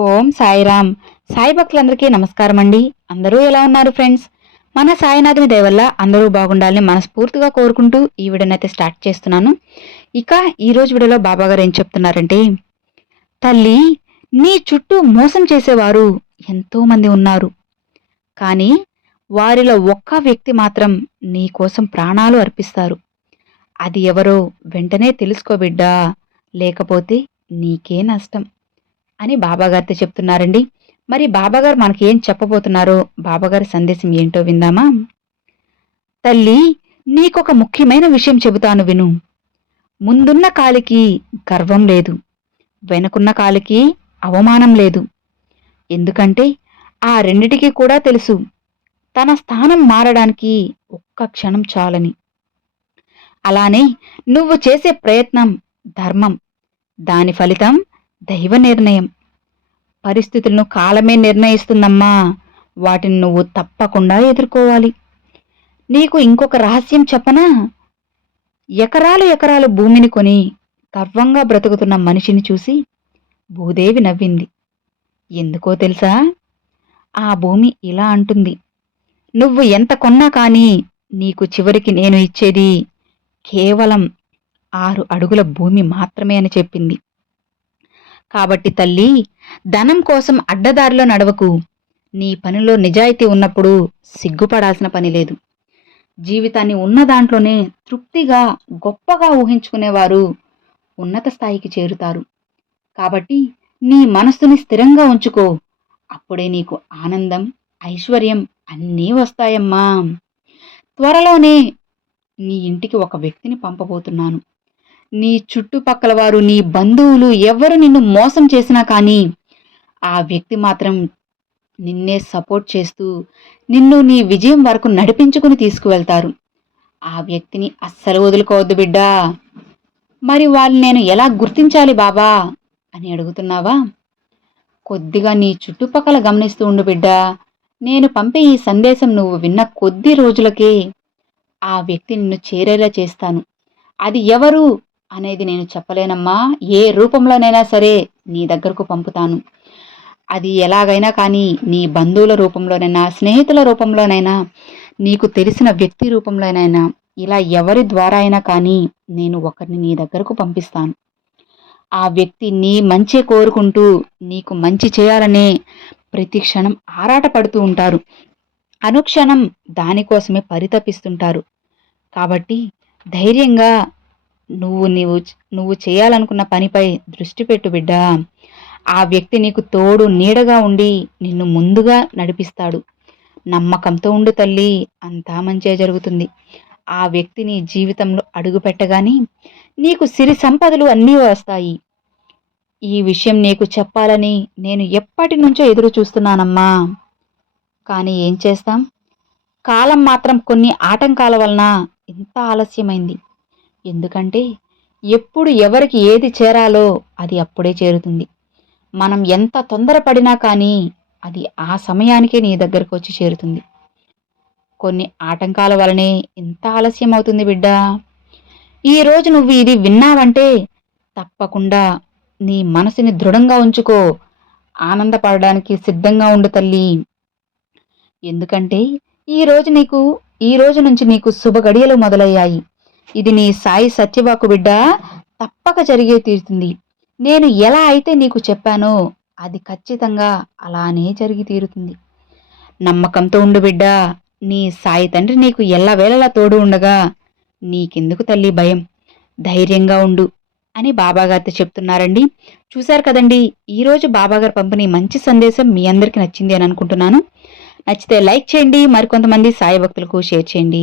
ఓం సాయిరామ్. సాయి భక్తులందరికీ నమస్కారం అండి అందరూ ఎలా ఉన్నారు ఫ్రెండ్స్? మన సాయినాథుని దయవల్ల అందరూ బాగుండాలని మనస్ఫూర్తిగా కోరుకుంటూ ఈ వీడియోని అయితే స్టార్ట్ చేస్తున్నాను. ఇక ఈరోజు వీడియోలో బాబా గారు ఏం చెప్తున్నారంటే తల్లి నీ చుట్టూ మోసం చేసేవారు ఎంతోమంది ఉన్నారు. కానీ వారిలో ఒక్క వ్యక్తి మాత్రం నీ కోసం ప్రాణాలు అర్పిస్తారు. అది ఎవరో వెంటనే తెలుసుకోబిడ్డా లేకపోతే నీకే నష్టం. అని బాబాగారితో చెప్తున్నారండి. మరి బాబాగారు మనకి ఏం చెప్పబోతున్నారో బాబాగారి సందేశం ఏంటో విందామా? తల్లి నీకొక ముఖ్యమైన విషయం చెబుతాను విను. ముందున్న కాలికి గర్వం లేదు. వెనుకున్న కాలికి అవమానం లేదు. ఎందుకంటే ఆ రెండిటికి కూడా తెలుసు తన స్థానం మారడానికి ఒక్క క్షణం చాలని. అలానే నువ్వు చేసే ప్రయత్నం ధర్మం. దాని ఫలితం దైవ నిర్ణయం. పరిస్థితులను కాలమే నిర్ణయిస్తుందమ్మా. వాటిని నువ్వు తప్పకుండా ఎదుర్కోవాలి. నీకు ఇంకొక రహస్యం చెప్పనా? ఎకరాలు ఎకరాలు భూమిని కొని గర్వంగా బ్రతుకుతున్న మనిషిని చూసి భూదేవి నవ్వింది. ఎందుకో తెలుసా? ఆ భూమి ఇలా అంటుంది. నువ్వు ఎంత కొన్నా కానీ నీకు చివరికి నేను ఇచ్చేది కేవలం ఆరు అడుగుల భూమి మాత్రమే అని చెప్పింది. కాబట్టి తల్లి ధనం కోసం అడ్డదారిలో నడవకు. నీ పనిలో నిజాయితీ ఉన్నప్పుడు సిగ్గుపడాల్సిన పని లేదు. జీవితాన్ని ఉన్న దాంట్లోనే తృప్తిగా గొప్పగా ఊహించుకునేవారు ఉన్నత స్థాయికి చేరుతారు. కాబట్టి నీ మనస్సుని స్థిరంగా ఉంచుకో. అప్పుడే నీకు ఆనందం ఐశ్వర్యం అన్నీ వస్తాయమ్మా. త్వరలోనే నీ ఇంటికి ఒక వ్యక్తిని పంపబోతున్నాను. నీ చుట్టుపక్కల వారు నీ బంధువులు ఎవరు నిన్ను మోసం చేసినా కానీ ఆ వ్యక్తి మాత్రం నిన్నే సపోర్ట్ చేస్తూ నిన్ను నీ విజయం వరకు నడిపించుకుని తీసుకువెళ్తారు. ఆ వ్యక్తిని అస్సలు వదులుకోవద్దు బిడ్డా. మరి వాళ్ళు నేను ఎలా గుర్తించాలి బాబా? అని అడుగుతున్నావా? కొద్దిగా నీ చుట్టుపక్కల గమనిస్తూ ఉండు బిడ్డా. నేను పంపే ఈ సందేశం నువ్వు విన్న కొద్ది రోజులకే ఆ వ్యక్తి నిన్ను చేరేలా చేస్తాను. అది ఎవరు? అనేది నేను చెప్పలేనమ్మా. ఏ రూపంలోనైనా సరే నీ దగ్గరకు పంపుతాను. అది ఎలాగైనా కానీ నీ బంధువుల రూపంలోనైనా స్నేహితుల రూపంలోనైనా నీకు తెలిసిన వ్యక్తి రూపంలోనైనా ఇలా ఎవరి ద్వారా అయినా కానీ నేను ఒకరిని నీ దగ్గరకు పంపిస్తాను. ఆ వ్యక్తి నీ మంచి కోరుకుంటూ నీకు మంచి చేయాలనే ప్రతి క్షణం ఆరాటపడుతూ ఉంటారు. అనుక్షణం దానికోసమే పరితపిస్తుంటారు. కాబట్టి ధైర్యంగా నువ్వు నీవు నువ్వు చేయాలనుకున్న పనిపై దృష్టి పెట్టు బిడ్డా. ఆ వ్యక్తి నీకు తోడు నీడగా ఉండి నిన్ను ముందుగా నడిపిస్తాడు. నమ్మకంతో ఉండు తల్లి అంతా మంచిగా జరుగుతుంది. ఆ వ్యక్తి నీ జీవితంలో అడుగుపెట్టగానే నీకు సిరి సంపదలు అన్నీ వస్తాయి. ఈ విషయం నీకు చెప్పాలని నేను ఎప్పటి నుంచో ఎదురు చూస్తున్నానమ్మా. కానీ ఏం చేస్తాం? కాలం మాత్రం కొన్ని ఆటంకాల వలన ఇంత ఆలస్యమైంది. ఎందుకంటే ఎప్పుడు ఎవరికి ఏది చేరాలో అది అప్పుడే చేరుతుంది. మనం ఎంత తొందరపడినా కానీ అది ఆ సమయానికే నీ దగ్గరకు వచ్చి చేరుతుంది. కొన్ని ఆటంకాల వలనే ఇంత ఆలస్యం అవుతుంది బిడ్డా. ఈరోజు నువ్వు ఇది విన్నావంటే తప్పకుండా నీ మనసుని దృఢంగా ఉంచుకో. ఆనందపడడానికి సిద్ధంగా ఉండు తల్లి. ఎందుకంటే ఈరోజు నీకు ఈ రోజు నుంచి నీకు శుభ గడియలు మొదలయ్యాయి. ఇది నీ సాయి సత్యవాకు బిడ్డ తప్పక జరిగే తీరుతుంది. నేను ఎలా అయితే నీకు చెప్పానో అది ఖచ్చితంగా అలానే జరిగి తీరుతుంది. నమ్మకంతో ఉండు బిడ్డ నీ సాయి తండ్రి నీకు ఎల్లవేళలా తోడు ఉండగా నీకెందుకు తల్లి భయం? ధైర్యంగా ఉండు అని బాబాగారితో చెప్తున్నారండి. చూశారు కదండి ఈరోజు బాబాగారు పంపిణీ మంచి సందేశం మీ అందరికీ నచ్చింది అని అనుకుంటున్నాను. నచ్చితే లైక్ చేయండి మరికొంతమంది సాయి భక్తులకు షేర్ చేయండి.